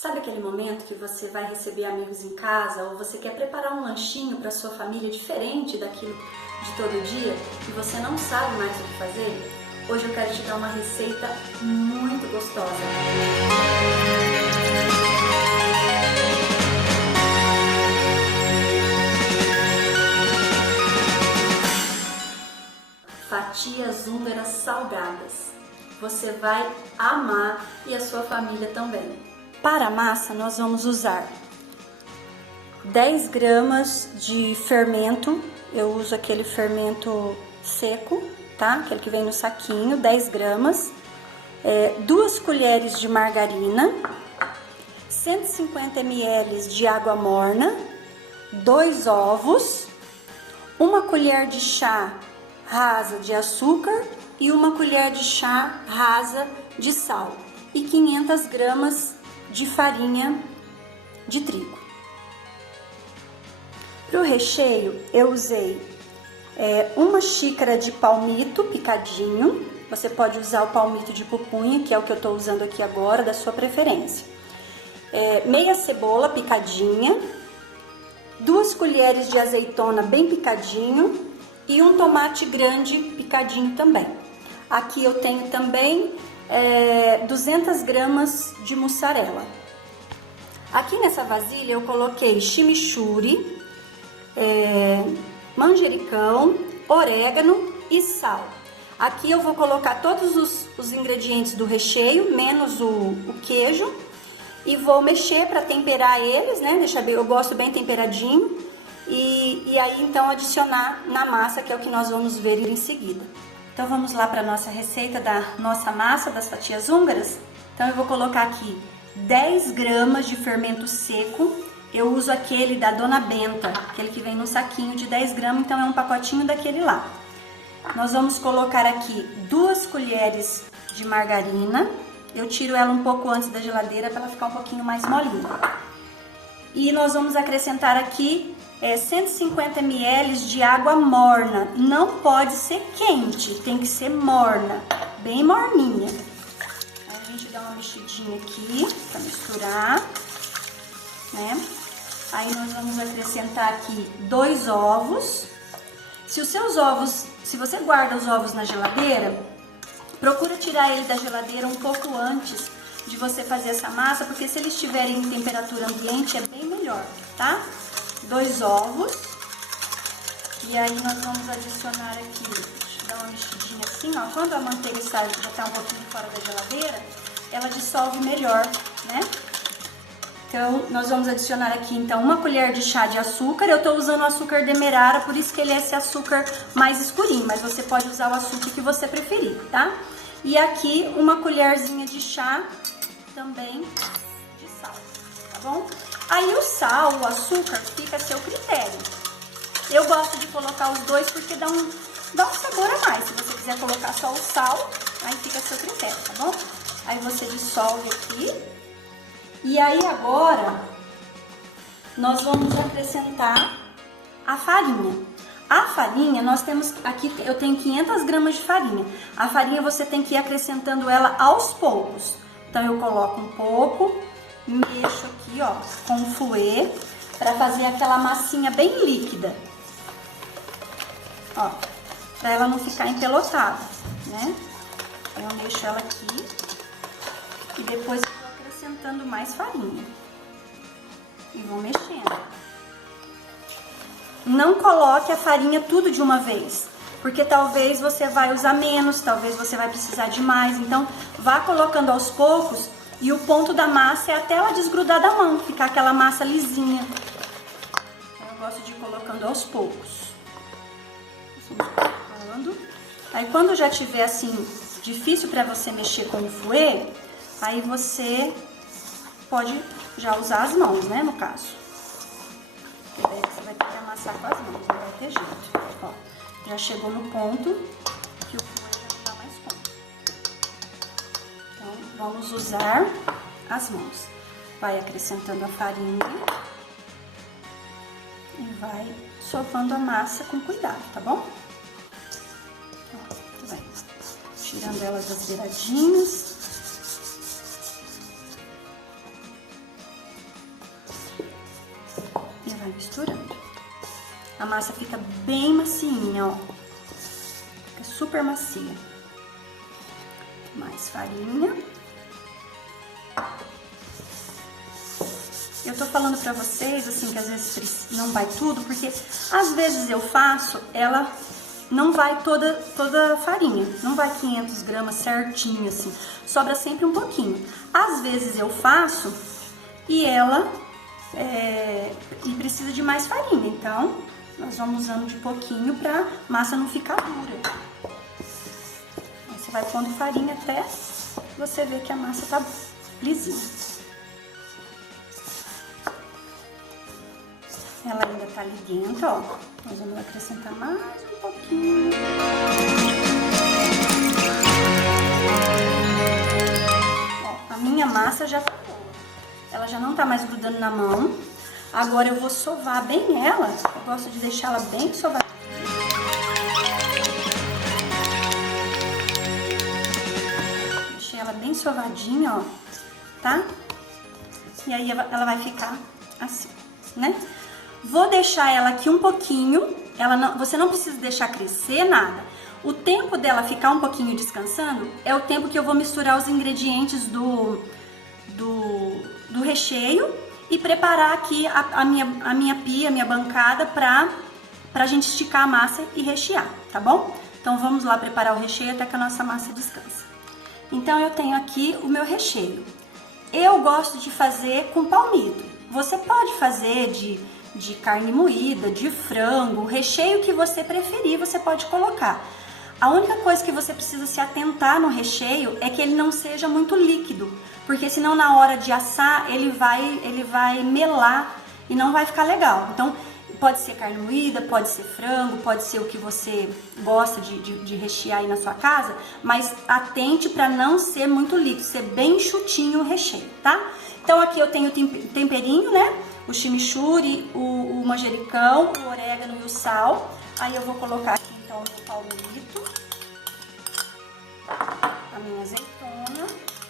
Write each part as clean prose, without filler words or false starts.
Sabe aquele momento que você vai receber amigos em casa ou você quer preparar um lanchinho para sua família diferente daquilo de todo dia e você não sabe mais o que fazer? Hoje eu quero te dar uma receita muito gostosa. Fatias húngaras salgadas. Você vai amar e a sua família também. Para a massa nós vamos usar 10 gramas de fermento, eu uso aquele fermento seco, tá? Aquele que vem no saquinho, 10 gramas, 2 colheres de margarina, 150 ml de água morna, 2 ovos, 1 colher de chá rasa de açúcar e 1 colher de chá rasa de sal e 500 gramas de farinha de trigo. Para o recheio eu usei 1 xícara de palmito picadinho, você pode usar o palmito de pupunha, que é o que eu estou usando aqui agora, da sua preferência. Meia cebola picadinha, 2 colheres de azeitona bem picadinho e 1 tomate grande picadinho também. Aqui eu tenho também 200 gramas de mussarela. Aqui nessa vasilha eu coloquei chimichurri, manjericão, orégano e sal. Aqui eu vou colocar todos os ingredientes do recheio, menos o queijo, e vou mexer para temperar eles, né? Eu gosto bem temperadinho, e aí então adicionar na massa, que é o que nós vamos ver em seguida. Então vamos lá para a nossa receita da nossa massa das fatias húngaras. Então eu vou colocar aqui 10 gramas de fermento seco. Eu uso aquele da Dona Benta, aquele que vem no saquinho de 10 gramas, então é um pacotinho daquele lá. Nós vamos colocar aqui 2 colheres de margarina. Eu tiro ela um pouco antes da geladeira para ela ficar um pouquinho mais molinha. E nós vamos acrescentar aqui 150 ml de água morna. Não pode ser quente, tem que ser morna, bem morninha. Aí a gente dá uma mexidinha aqui para misturar, né? Aí nós vamos acrescentar aqui 2 ovos. Se você guarda os ovos na geladeira, procura tirar ele da geladeira um pouco antes de você fazer essa massa, porque se eles estiverem em temperatura ambiente é bem melhor, tá? 2 ovos. E aí nós vamos adicionar aqui, deixa eu dar uma mexidinha assim, ó. Quando a manteiga sai, já tá um pouquinho fora da geladeira, ela dissolve melhor, né? Então, nós vamos adicionar aqui, então, 1 colher de chá de açúcar. Eu tô usando o açúcar demerara, por isso que ele é esse açúcar mais escurinho, mas você pode usar o açúcar que você preferir, tá? E aqui, 1 colherzinha de chá também de sal, tá bom? Aí o sal, o açúcar, fica a seu critério. Eu gosto de colocar os dois porque dá um sabor a mais. Se você quiser colocar só o sal, aí fica a seu critério, tá bom? Aí você dissolve aqui. E aí agora, nós vamos acrescentar a farinha. A farinha, nós temos aqui, eu tenho 500 gramas de farinha. A farinha você tem que ir acrescentando ela aos poucos. Então eu coloco um pouco, mexo aqui, ó, com o fouet, para fazer aquela massinha bem líquida. Ó, para ela não ficar empelotada, né? Eu mexo ela aqui e depois eu vou acrescentando mais farinha. E vou mexendo. Não coloque a farinha tudo de uma vez, porque talvez você vai usar menos, talvez você vai precisar de mais. Então, vá colocando aos poucos e o ponto da massa é até ela desgrudar da mão, ficar aquela massa lisinha. Eu gosto de ir colocando aos poucos. Vamos colocando. Aí, quando já tiver assim, difícil para você mexer com o fouet, aí você pode já usar as mãos, né, no caso. Daí você vai ter que amassar com as mãos, não vai ter jeito. Ó, já chegou no ponto que o fouet já não dá mais conta. Então, vamos usar as mãos. Vai acrescentando a farinha e vai sovando a massa com cuidado, tá bom? Ó, vai tirando ela das beiradinhas. Vai misturando. A massa fica bem macinha, ó. Fica super macia. Mais farinha. Eu tô falando pra vocês, assim, que às vezes não vai tudo, porque às vezes eu faço, ela não vai toda farinha, não vai 500 gramas certinho, assim, sobra sempre um pouquinho. Às vezes eu faço e ela e precisa de mais farinha, então nós vamos usando de pouquinho pra massa não ficar dura. Aí você vai pondo farinha até você ver que a massa tá lisinha. Ela ainda tá ali dentro, ó. Nós vamos acrescentar mais um pouquinho. Ó, a minha massa já tá boa. Ela já não tá mais grudando na mão. Agora eu vou sovar bem ela. Eu gosto de deixá-la bem sovada. Deixei ela bem sovadinha, ó. Tá? E aí ela vai ficar assim, né? Vou deixar ela aqui um pouquinho, você não precisa deixar crescer nada. O tempo dela ficar um pouquinho descansando é o tempo que eu vou misturar os ingredientes do recheio e preparar aqui a minha pia, a minha bancada pra gente esticar a massa e rechear, tá bom? Então vamos lá preparar o recheio até que a nossa massa descansa. Então eu tenho aqui o meu recheio. Eu gosto de fazer com palmito. Você pode fazer de carne moída, de frango, o recheio que você preferir, você pode colocar. A única coisa que você precisa se atentar no recheio é que ele não seja muito líquido, porque senão na hora de assar ele vai melar e não vai ficar legal. Então pode ser carne moída, pode ser frango, pode ser o que você gosta de rechear aí na sua casa, mas atente para não ser muito líquido, ser bem enxutinho o recheio, tá? Então aqui eu tenho o temperinho, né? O chimichurri, o manjericão, o orégano e o sal. Aí eu vou colocar aqui então o palmito, a minha azeitona,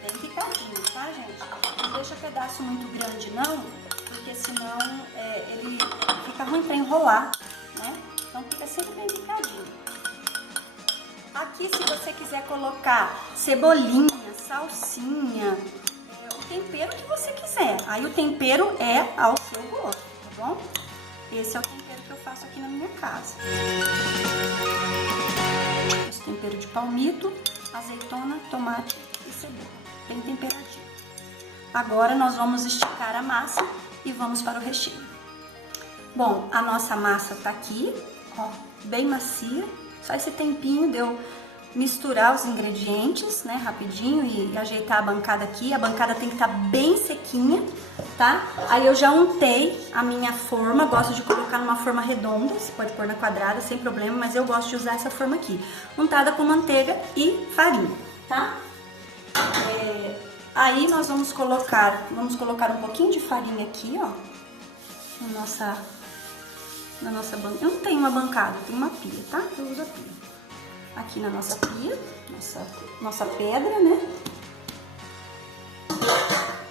bem picadinho, tá, gente? Não deixa pedaço muito grande não, porque senão ele fica ruim pra enrolar, né? Então fica sempre bem picadinho. Aqui, se você quiser colocar cebolinha, salsinha, o tempero que você quiser. Aí o tempero é ao seu gosto, tá bom? Esse é o tempero que eu faço aqui na minha casa. Esse tempero de palmito, azeitona, tomate e cebola. Bem temperadinho. Agora nós vamos esticar a massa e vamos para o recheio. Bom, a nossa massa tá aqui, ó, bem macia. Só esse tempinho de eu misturar os ingredientes, né, rapidinho e ajeitar a bancada aqui. A bancada tem que estar bem sequinha, tá? Aí eu já untei a minha forma, gosto de colocar numa forma redonda, você pode pôr na quadrada, sem problema, mas eu gosto de usar essa forma aqui, untada com manteiga e farinha, tá? Aí nós vamos colocar um pouquinho de farinha aqui, ó, na nossa bancada. Eu não tenho uma bancada, eu tenho uma pia, tá? Eu uso a pia. Aqui na nossa pia, nossa pedra, né?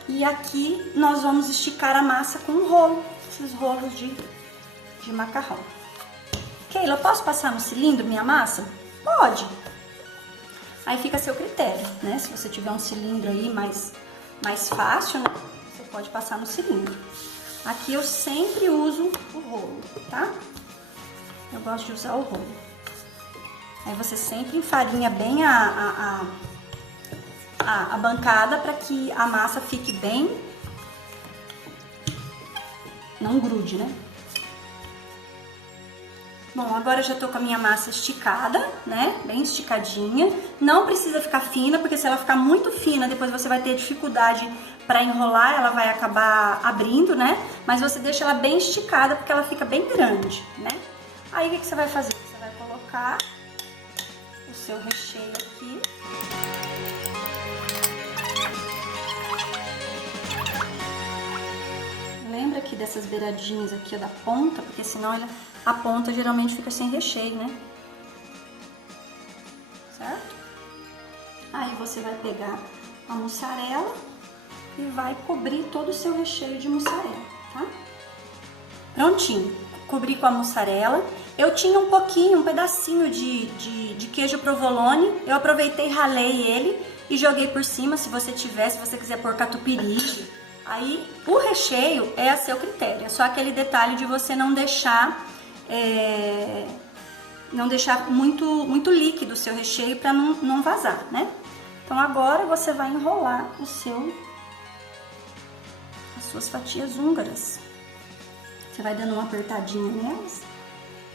E aqui nós vamos esticar a massa com um rolo, esses rolos de macarrão. Keila, posso passar no cilindro minha massa? Pode. Aí fica a seu critério, né? Se você tiver um cilindro aí mais fácil, né? Você pode passar no cilindro. Aqui eu sempre uso o rolo, tá? Eu gosto de usar o rolo. Aí você sempre enfarinha bem a bancada para que a massa fique bem, não grude, né? Bom, agora eu já tô com a minha massa esticada, né? Bem esticadinha. Não precisa ficar fina, porque se ela ficar muito fina, depois você vai ter dificuldade para enrolar, ela vai acabar abrindo, né? Mas você deixa ela bem esticada, porque ela fica bem grande, né? Aí o que você vai fazer? Você vai colocar o seu recheio aqui. Lembra aqui dessas beiradinhas aqui da ponta, porque senão a ponta geralmente fica sem recheio, né? Certo? Aí você vai pegar a mussarela e vai cobrir todo o seu recheio de mussarela, tá? Prontinho. Cobri com a mussarela. Eu tinha um pedacinho de queijo provolone. Eu aproveitei, ralei ele e joguei por cima. Se você quiser pôr catupiry. Aí o recheio é a seu critério. É só aquele detalhe de você não deixar muito líquido o seu recheio para não vazar, né? Então agora você vai enrolar as suas fatias húngaras. Você vai dando uma apertadinha nelas,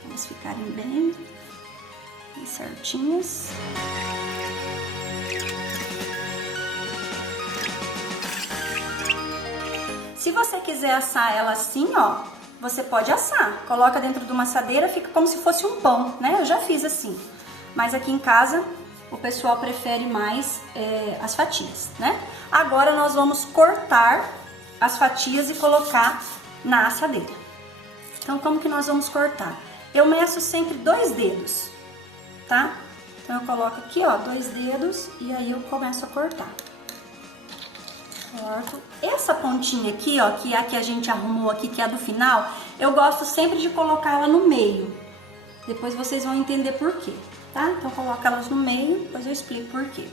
para elas ficarem bem certinhas. Se você quiser assar ela assim, ó, você pode assar. Coloca dentro de uma assadeira, fica como se fosse um pão, né? Eu já fiz assim. Mas aqui em casa, o pessoal prefere mais as fatias, né? Agora nós vamos cortar as fatias e colocar na assadeira. Então, como que nós vamos cortar? Eu meço sempre 2 dedos, tá? Então, eu coloco aqui, ó, 2 dedos e aí eu começo a cortar. Corto. Essa pontinha aqui, ó, que é a que a gente arrumou aqui, que é a do final, eu gosto sempre de colocar ela no meio. Depois vocês vão entender por quê, tá? Então, eu coloco elas no meio, depois eu explico por quê.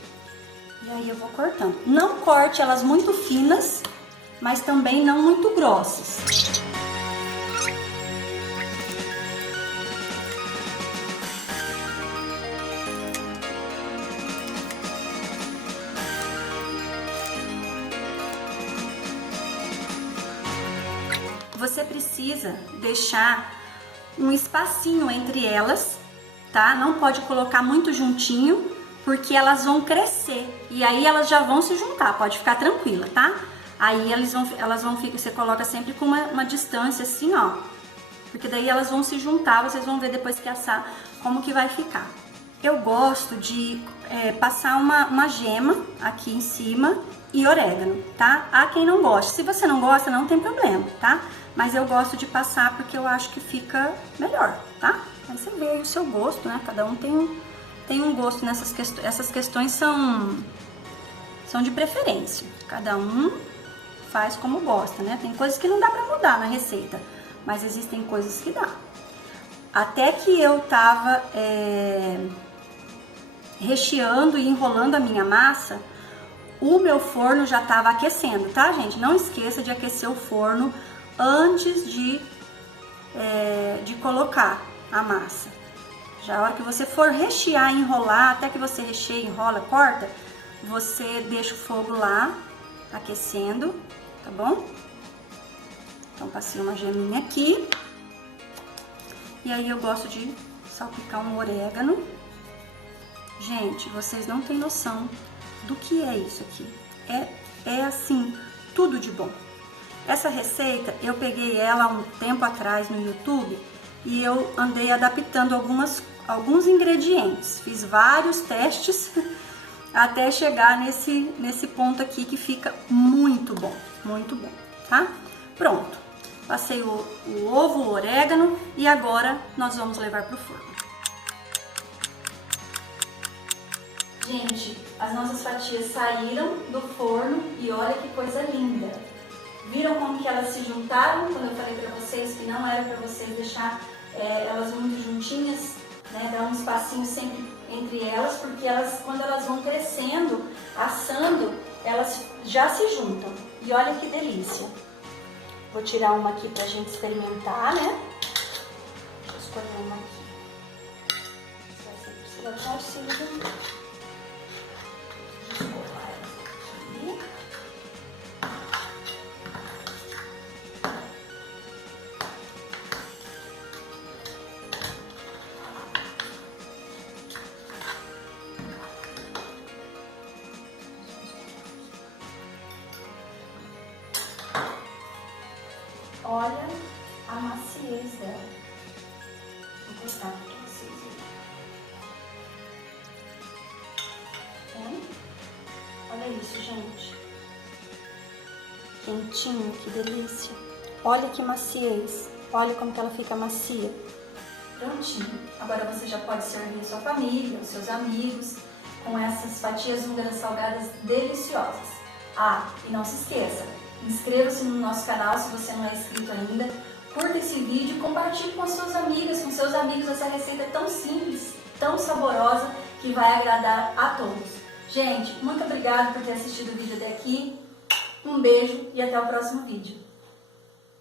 E aí eu vou cortando. Não corte elas muito finas, mas também não muito grossas. Você precisa deixar um espacinho entre elas, tá? Não pode colocar muito juntinho, porque elas vão crescer e aí elas já vão se juntar, pode ficar tranquila, tá? Aí elas vão ficar, você coloca sempre com uma distância assim, ó, porque daí elas vão se juntar, vocês vão ver depois que assar como que vai ficar. Eu gosto de passar uma gema aqui em cima e orégano, tá? Há quem não goste, se você não gosta não tem problema, tá? Mas eu gosto de passar porque eu acho que fica melhor, tá? Aí você vê o seu gosto, né? Cada um tem um gosto nessas questões. Essas questões são de preferência. Cada um faz como gosta, né? Tem coisas que não dá pra mudar na receita, mas existem coisas que dá. Até que eu tava recheando e enrolando a minha massa, o meu forno já tava aquecendo, tá, gente? Não esqueça de aquecer o forno antes de colocar a massa. Já a hora que você for rechear, enrolar, até que você recheia, enrola, corta, você deixa o fogo lá aquecendo, tá bom? Então passei uma geminha aqui. E aí eu gosto de salpicar um orégano. Gente, vocês não têm noção do que é isso aqui. É assim, tudo de bom. Essa receita, eu peguei ela há um tempo atrás no YouTube e eu andei adaptando alguns ingredientes. Fiz vários testes até chegar nesse ponto aqui que fica muito bom, tá? Pronto, passei o ovo, o orégano e agora nós vamos levar para o forno. Gente, as nossas fatias saíram do forno e olha que coisa linda. Viram como que elas se juntaram quando eu falei para vocês que não era para vocês deixar elas muito juntinhas, né? Dar um espacinho sempre entre elas, porque quando elas vão crescendo, assando, elas já se juntam. E olha que delícia. Vou tirar uma aqui pra gente experimentar, né? Deixa eu escolher uma aqui. Essa precisa de auxílio. Olha a maciez dela. Vou cortar para vocês verem. Olha isso, gente. Quentinho, que delícia. Olha que maciez. Olha como que ela fica macia. Prontinho. Agora você já pode servir a sua família, os seus amigos, com essas fatias húngaras salgadas deliciosas. Ah, e não se esqueça, inscreva-se no nosso canal se você não é inscrito ainda, curta esse vídeo e compartilhe com suas amigas, com seus amigos essa receita tão simples, tão saborosa, que vai agradar a todos. Gente, muito obrigada por ter assistido o vídeo até aqui. Um beijo e até o próximo vídeo.